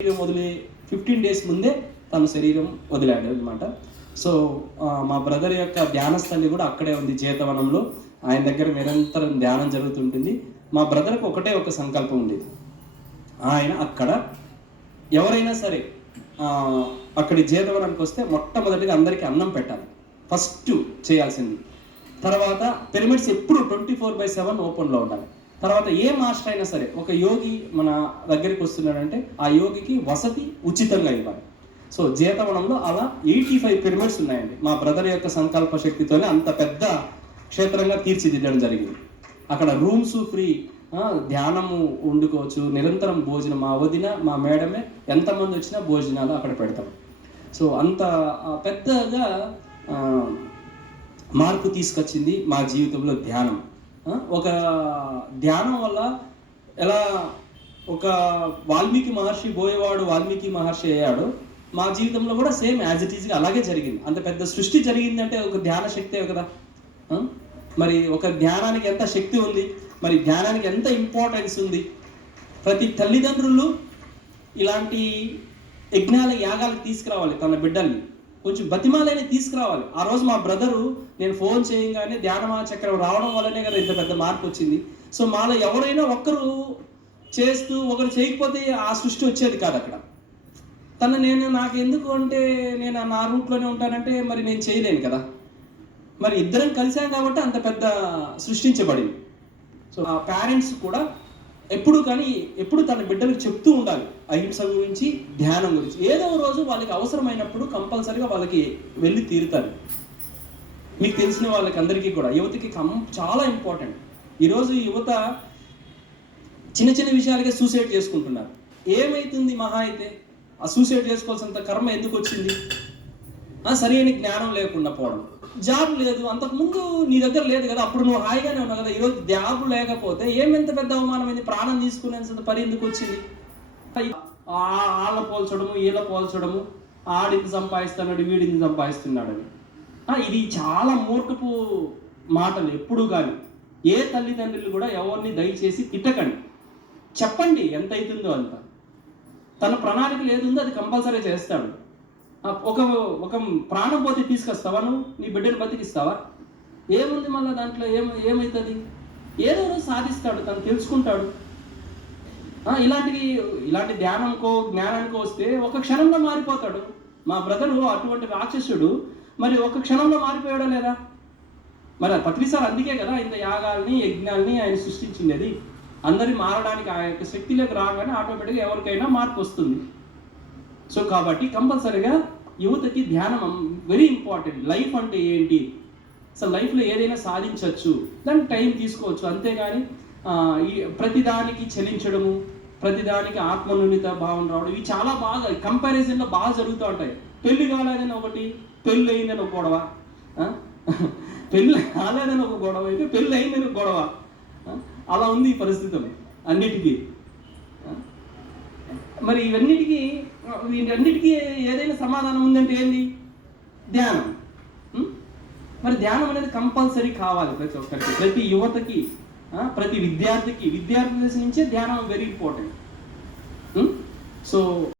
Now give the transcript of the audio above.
వదిలే 15 days ముందే తన శరీరం వదిలాడు అనమాట. సో మా బ్రదర్ యొక్క ధ్యాన స్థలి కూడా అక్కడే ఉంది, జేతవనంలో. ఆయన దగ్గర నిరంతరం ధ్యానం జరుగుతుంటుంది. మా బ్రదర్కి ఒకటే ఒక సంకల్పం ఉండేది, ఆయన అక్కడ ఎవరైనా సరే అక్కడి జేతవనానికి వస్తే మొట్టమొదటిగా అందరికీ అన్నం పెట్టాలి, ఫస్ట్ చేయాల్సింది. తర్వాత పిరమిడ్స్ ఎప్పుడు 24/7 ఓపెన్లో ఉండాలి. తర్వాత ఏ మాస్టర్ అయినా సరే, ఒక యోగి మన దగ్గరికి వస్తున్నాడంటే ఆ యోగికి వసతి ఉచితంగా ఇవ్వాలి. సో జేతవనంలో అలా 85 పిరమిడ్స్ ఉన్నాయండి. మా బ్రదర్ యొక్క సంకల్ప శక్తితోనే అంత పెద్ద క్షేత్రంగా తీర్చిదిద్దడం జరిగింది. అక్కడ రూమ్స్ ఫ్రీ, ధ్యానము వండుకోవచ్చు, నిరంతరం భోజనం. మా వదిన మా మేడమే ఎంతమంది వచ్చినా భోజనాలు అక్కడ పెడతాం. సో అంత పెద్దగా మార్పు తీసుకొచ్చింది మా జీవితంలో ధ్యానం. ఒక ధ్యానం వల్ల ఎలా ఒక వాల్మీకి మహర్షి బోయేవాడు వాల్మీకి మహర్షి అయ్యాడు, మా జీవితంలో కూడా సేమ్ యాజ్ ఇట్ ఈజ్గా అలాగే జరిగింది. అంత పెద్ద సృష్టి జరిగిందంటే ఒక ధ్యాన శక్తే కదా. మరి ఒక ధ్యానానికి ఎంత శక్తి ఉంది, మరి ధ్యానానికి ఎంత ఇంపార్టెన్స్ ఉంది. ప్రతి తల్లిదండ్రులు ఇలాంటి యజ్ఞాల యాగాలకు తీసుకురావాలి తన బిడ్డల్ని, కొంచెం బతిమాలని తీసుకురావాలి. ఆ రోజు మా బ్రదరు నేను ఫోన్ చేయగానే ధ్యానమా చక్రం రావడం వల్లనే కదా ఇంత పెద్ద మార్పు వచ్చింది. సో మాలో ఎవరైనా ఒక్కరు చేస్తూ ఒకరు చేయకపోతే ఆ సృష్టి వచ్చేది కాదు అక్కడ. నాకు ఎందుకు అంటే నేను నా రూట్లోనే ఉంటానంటే మరి నేను చేయలేను కదా. మరి ఇద్దరం కలిసాం కాబట్టి అంత పెద్ద సృష్టించబడింది. సో ఆ పేరెంట్స్ కూడా ఎప్పుడు తన బిడ్డలకు చెప్తూ ఉండాలి అహింస గురించి, ధ్యానం గురించి. ఏదో రోజు వాళ్ళకి అవసరమైనప్పుడు కంపల్సరీగా వాళ్ళకి వెళ్ళి తీరుతారు. మీకు తెలిసిన వాళ్ళకి అందరికీ కూడా, యువతకి చాలా ఇంపార్టెంట్. ఈరోజు యువత చిన్న చిన్న విషయాలకే సూసైడ్ చేసుకుంటున్నారు. ఏమైతుంది మహా అయితే? ఆ సూసైడ్ చేసుకోవాల్సినంత కర్మ ఎందుకు వచ్చింది? సరైన జ్ఞానం లేకుండా పోవడం. జాబ్ లేదు, అంతకుముందు నీ దగ్గర లేదు కదా, అప్పుడు నువ్వు హాయిగానే ఉన్నావు కదా. ఈరోజు జాబ్ లేకపోతే ఏమెంత పెద్ద అవమానమైంది, ప్రాణం తీసుకునేంత పని ఎందుకు వచ్చింది? వాళ్ళ పోల్చడము, వీళ్ళ పోల్చడము, ఆడింది సంపాదిస్తున్నాడు, వీడింది సంపాదిస్తున్నాడు అని. ఇది చాలా మూర్ఖపు మాటలు. ఎప్పుడు కానీ ఏ తల్లిదండ్రులు కూడా ఎవరిని దయచేసి తిట్టకండి, చెప్పండి ఎంత అవుతుందో అంత. తన ప్రణాళిక ఏదుందో అది కంపల్సరీ చేస్తాడు. ఒక ప్రాణం పోతే తీసుకొస్తావా నువ్వు? నీ బిడ్డను బతికిస్తావా? ఏముంది మళ్ళీ దాంట్లో? ఏమవుతుంది? ఏదో రోజు సాధిస్తాడు, తను తెలుసుకుంటాడు. ఇలాంటి ధ్యానంకో జ్ఞానానికో వస్తే ఒక క్షణంలో మారిపోతాడు. మా బ్రదరు అటువంటి రాక్షసుడు మరి ఒక క్షణంలో మారిపోయాడా లేదా? మరి పత్రిసార్ అందుకే కదా ఇంత యాగాల్ని యజ్ఞాల్ని ఆయన సృష్టించింది. అందరి మారడానికి ఆ యొక్క శక్తిలోకి రాగానే ఆటోమేటిక్గా ఎవరికైనా మార్పు వస్తుంది. సో కాబట్టి కంపల్సరీగా యువతకి ధ్యానం వెరీ ఇంపార్టెంట్. లైఫ్ అంటే ఏంటి, అసలు లైఫ్లో ఏదైనా సాధించవచ్చు, దానికి టైం తీసుకోవచ్చు. అంతేగాని ప్రతిదానికి చలించడము, ప్రతిదానికి ఆత్మన్యూన్యత భావన రావడం, ఇవి చాలా బాగా కంపారిజన్లో బాగా జరుగుతూ ఉంటాయి. పెళ్లి కాలేదని ఒకటి, పెళ్ళి అయిందని ఒక గొడవ, పెళ్ళి కాలేదని ఒక గొడవ, అయితే పెళ్ళి అయిందని ఒక గొడవ. అలా ఉంది ఈ పరిస్థితి అన్నిటికీ. మరి వీటన్నిటికీ ఏదైనా సమాధానం ఉందంటే ఏంది? ధ్యానం. మరి ధ్యానం అనేది కంపల్సరీ కావాలి ప్రతి ఒక్కరికి, ప్రతి యువతకి, ప్రతి విద్యార్థి దశ నుంచే ధ్యానం వెరీ ఇంపార్టెంట్. సో